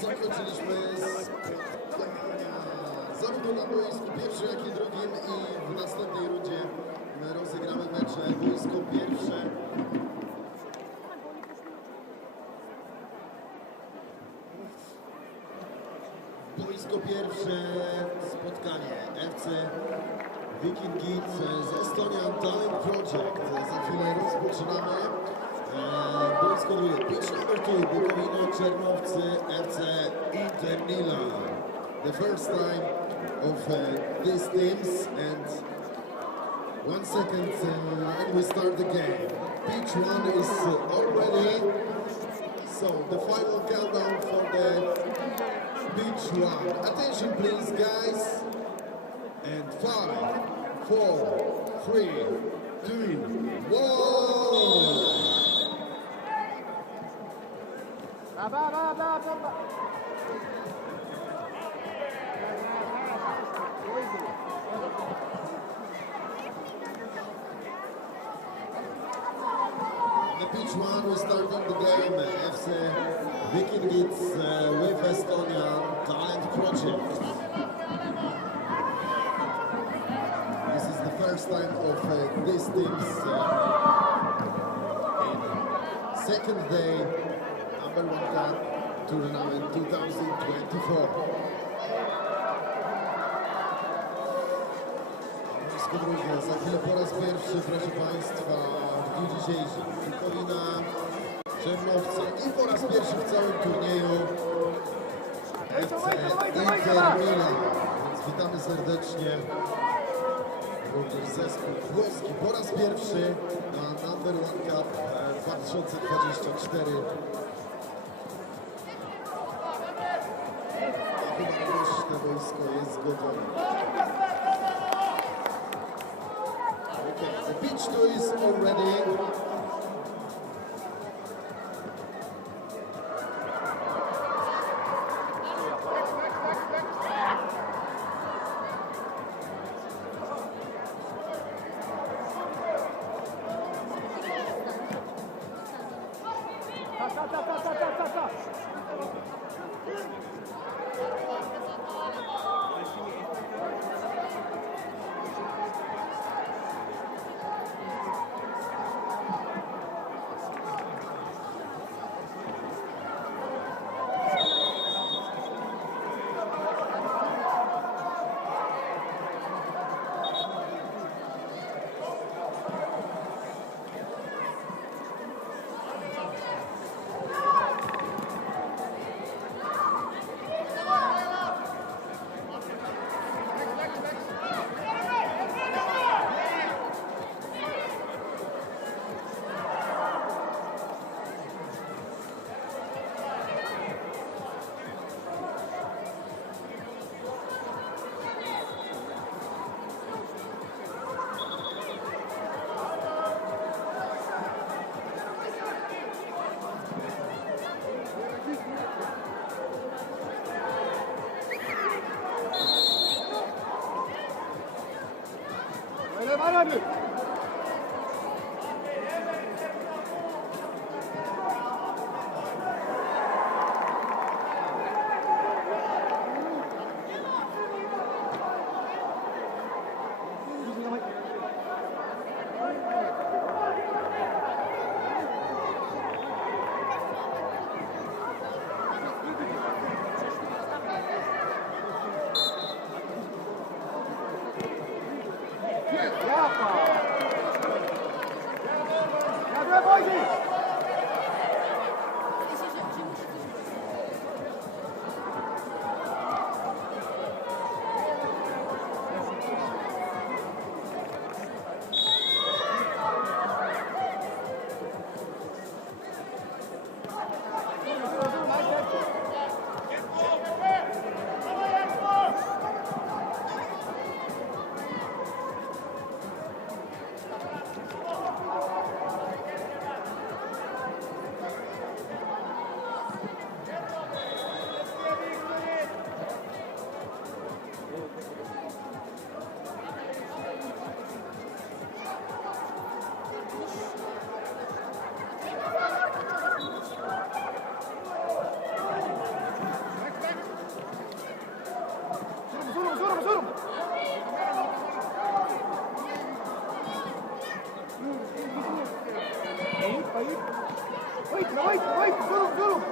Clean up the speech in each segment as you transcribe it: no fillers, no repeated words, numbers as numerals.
Zakończyliśmy zarówno na boisku pierwszym, jak i drugim i w następnej rundzie rozegramy mecze boisko pierwsze. Boisko pierwsze spotkanie FC Viking Kids z Estonian Talent Project. Za chwilę rozpoczynamy. Boisko drugie, pitch number 2, Bukowino Czernowcy FC Inter Milan. The first time of these teams, and 1 second and we start the game. Pitch 1 is already, so the final countdown for the pitch 1. Attention please guys, and 5, 4, 3, 2, 1. Pitch 1, we're starting the game. FC Vikingits with Estonian Talent Project. This is the first time of these teams in second day number 1 Cup tournament 2024. Drugie, za chwilę po raz pierwszy, proszę Państwa, w dniu dzisiejszym Bukowina, Czernowcy i po raz pierwszy w całym turnieju FC Inter Milan. Więc witamy serdecznie również zespół włoski po raz pierwszy na Number 1 Cup 2024. A chyba już to wojsko jest gotowe. The pitch 2 is all ready.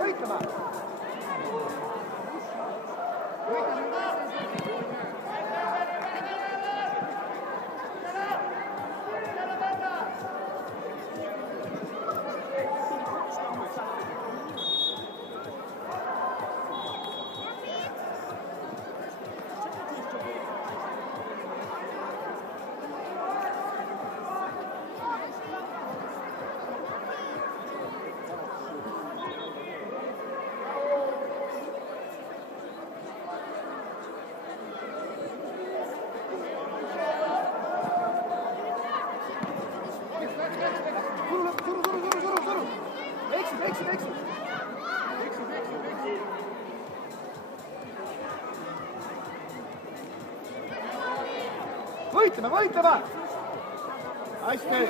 Võitleme! Hästi!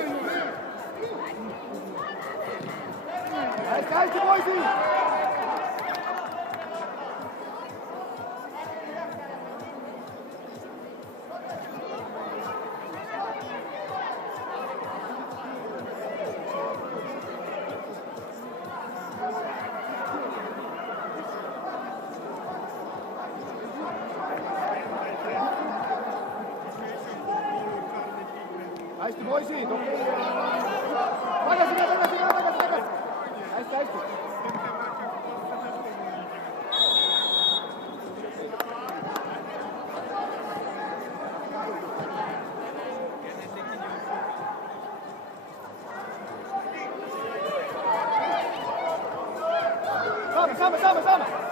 Dajcie, Wojty! Dajcie, Wojty! Magazyn! Dajcie! Same!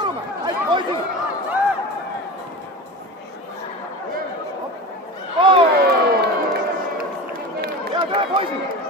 Durum! Dajcie, Wojty! O! Ja, Wojty!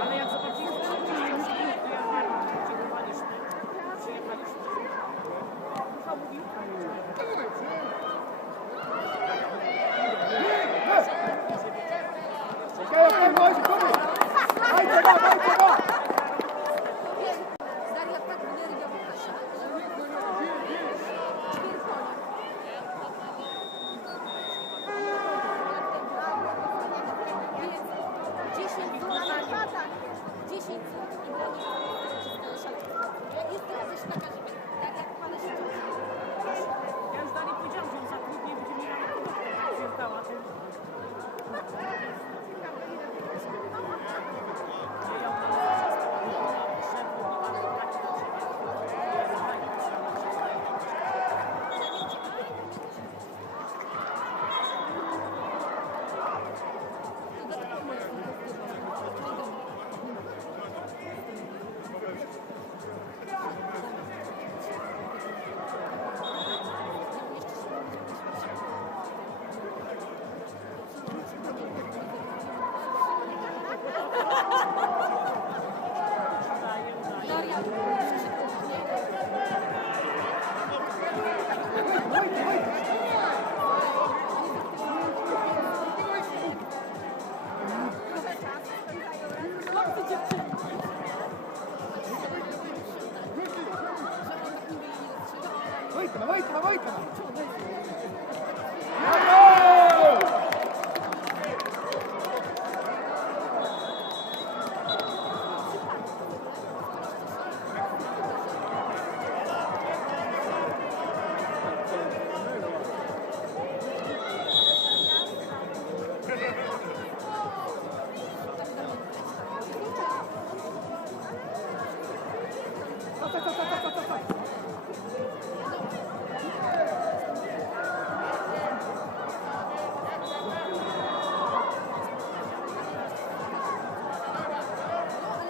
Ale jak zobaczyliśmy, że Okej, Wojty, come! Dajcie go! Daria tak nerwia Łukasza. 10 i dla nich jest jakaś taka, żeby tak jak pana się ja już dalej powiedziałam, że ją zatrudnię, będzie miała na przyjechała. Wojtka! Staj. Ale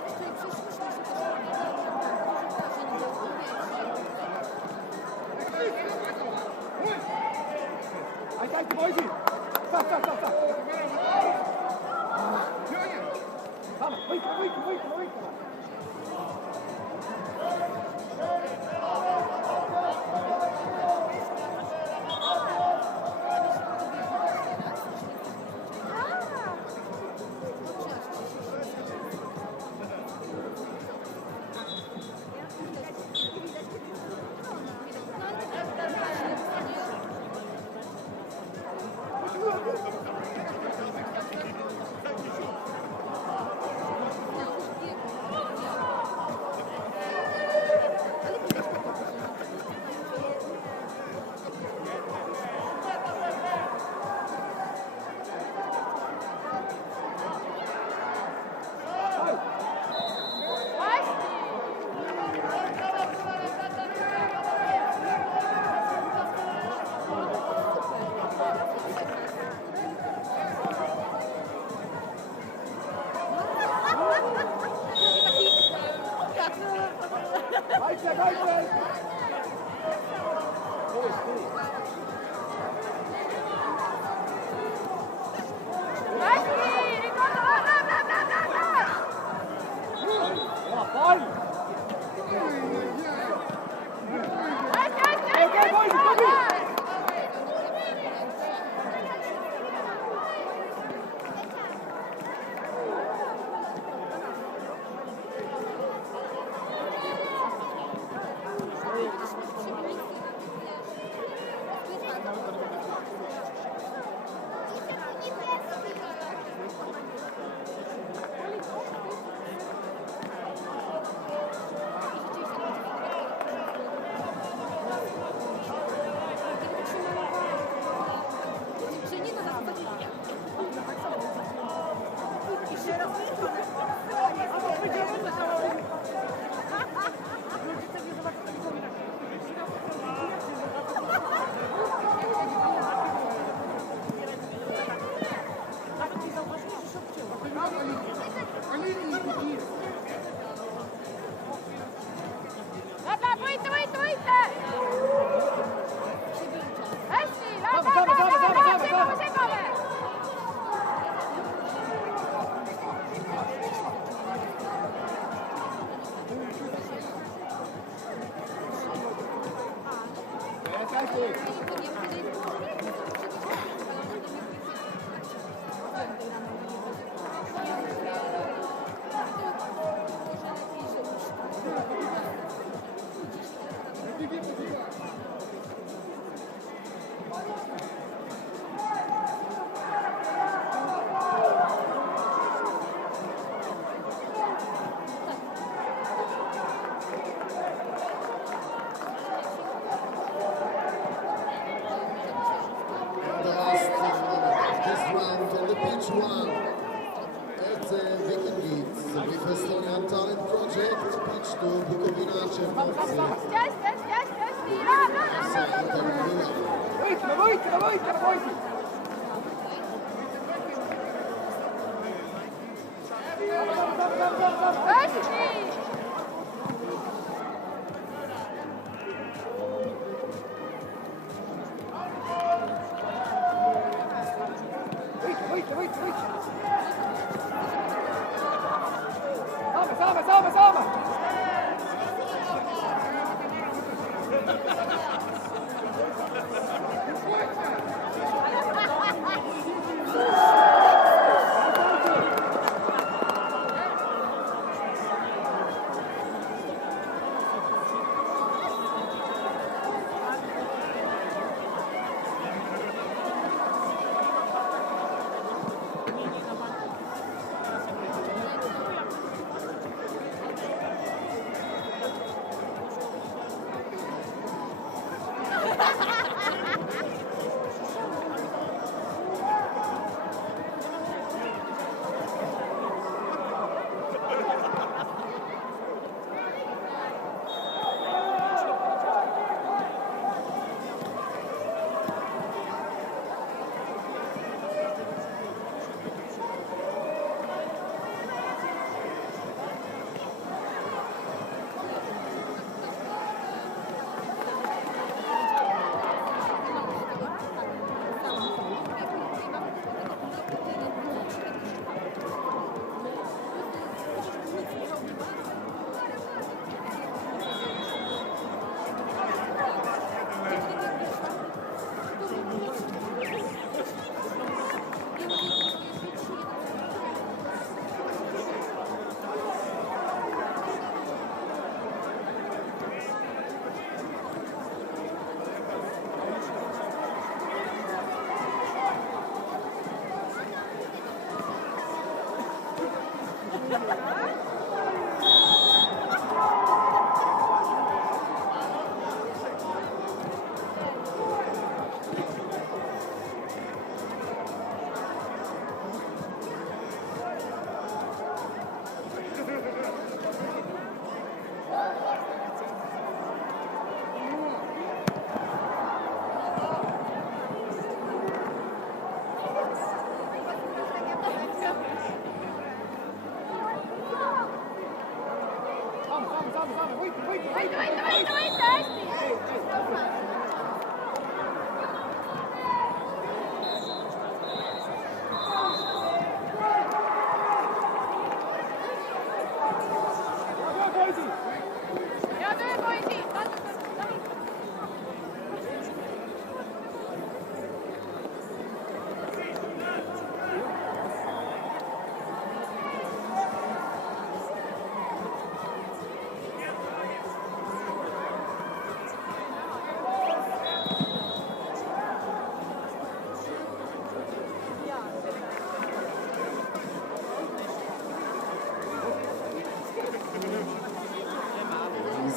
tutaj przeszliśmy się też Aj, Boise. Stop. Sama, wyjdź. Dajcie. Fine. Okay, Boise, come here. The last of this round on the pitch one. FC Viking Beats with Estonian Talent Project. Pitch to Bukowina Czerwoncy. Võite, Boise. Võite. Saame.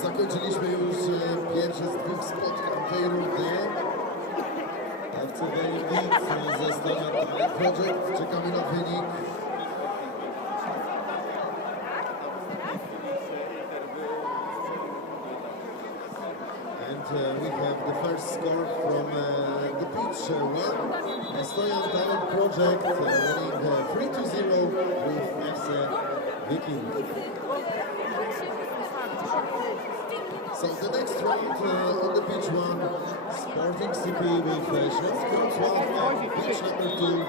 Zakończyliśmy już pierwsze z dwóch spotkań tej rundy. FC Wiking ze Stonian Talent Project. Czekamy na wynik. And we have the first score from the pitch. Estonian Talent Project winning 3-0 with FC Viking. So the next round on the pitch one, Sporting CP with Śląsk Wrocław, pitch number 2,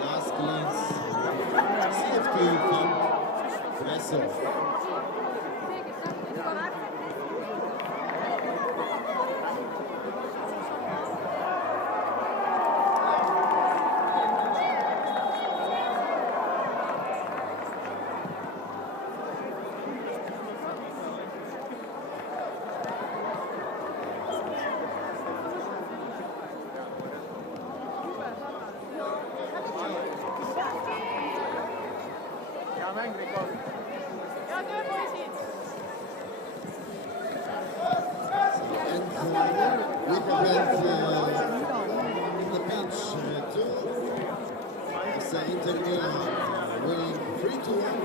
Lask Linz, CFT Pink Kresov. We have had the pitch to FC Inter Milan winning 3-1.